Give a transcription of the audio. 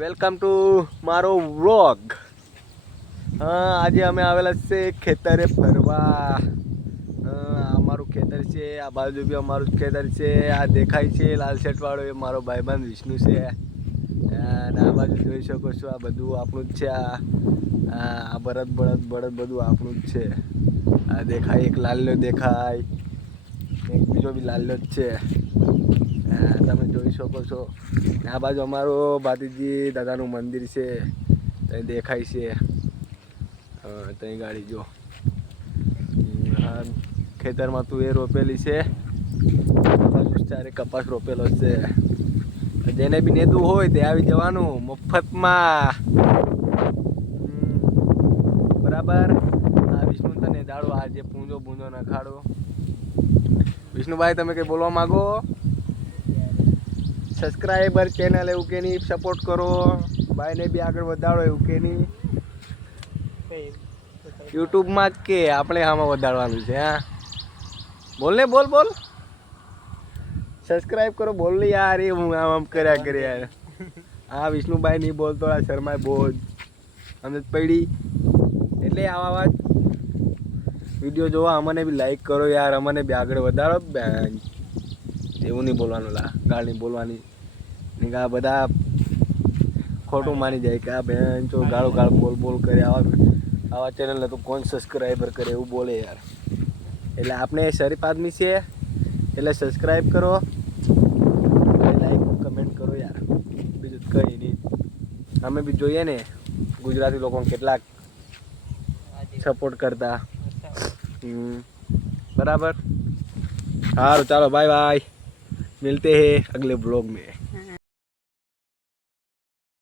Welcome to મારો vlog. આજે અમે આવેલા છે ખેતરે ફરવા. અમારું ખેતર છે, આ બાજુ બી અમારું જ ખેતર છે. આ દેખાય છે લાલ શર્ટ વાળો એ મારો ભાઈબંધ વિષ્ણુ છે. અને આ બાજુ જોઈ શકો છો આ બધું આપણું જ છે. આ બળદ બધું આપણું જ છે. આ દેખાય એક લાલ્યો દેખાય, એક બીજો બી લાલ્યો જ છે. તમે જોઈ શકો છો. આ બાજુ અમારો ભાતીજી દાદાનું મંદિર છે, ત્યાં દેખાય છે. ત્યાં ગાડી જો ખેતરમાં તુવેર રોપેલી છે. આ બાજુ ચારે કપાસ રોપેલો છે. જેને બી નેદવું હોય તે આવી જવાનું મફતમાં. બરાબર. આ વિષ્ણુ તને દાડો આજે પૂંજો નખાડો. વિષ્ણુભાઈ તમે કંઈ બોલવા માગો? સબસ્ક્રાઈબર ચેનલ એવું કે નહીં, સપોર્ટ કરો ભાઈને બી આગળ વધારો એવું કે નહીં. યુટ્યુબમાં જ કે આપણે આમાં વધારવાનું છે. હા બોલ ને, બોલ. સબસ્ક્રાઈબ કરો બોલ ને યાર. એ હું આમ કર્યા કરે યાર. હા વિષ્ણુભાઈ નહીં બોલતો, આ શર્માય બહુ જ સમજ પડી. એટલે આવા વિડીયો જોવા અમને બી લાઈક કરો યાર, અમને બી આગળ વધારો. એવું નહીં બોલવાનું, ગાળ નહીં બોલવાની. આ બધા ખોટું માની જાય કે આ બેન જો ગાળ બોલ કરે. આવા ચેનલને તો કોણ સબસ્ક્રાઈબર કરે એવું બોલે યાર. એટલે આપણે શરીફ આદમી છે એટલે સબસ્ક્રાઈબ કરો, લાઈક કમેન્ટ કરો યાર. બીજું કંઈ નહીં. અમે બી જોઈએ ને ગુજરાતી લોકોને કેટલાક સપોર્ટ કરતા. બરાબર. સારું ચાલો, બાય. मिलते हैं अगले ब्लॉग में.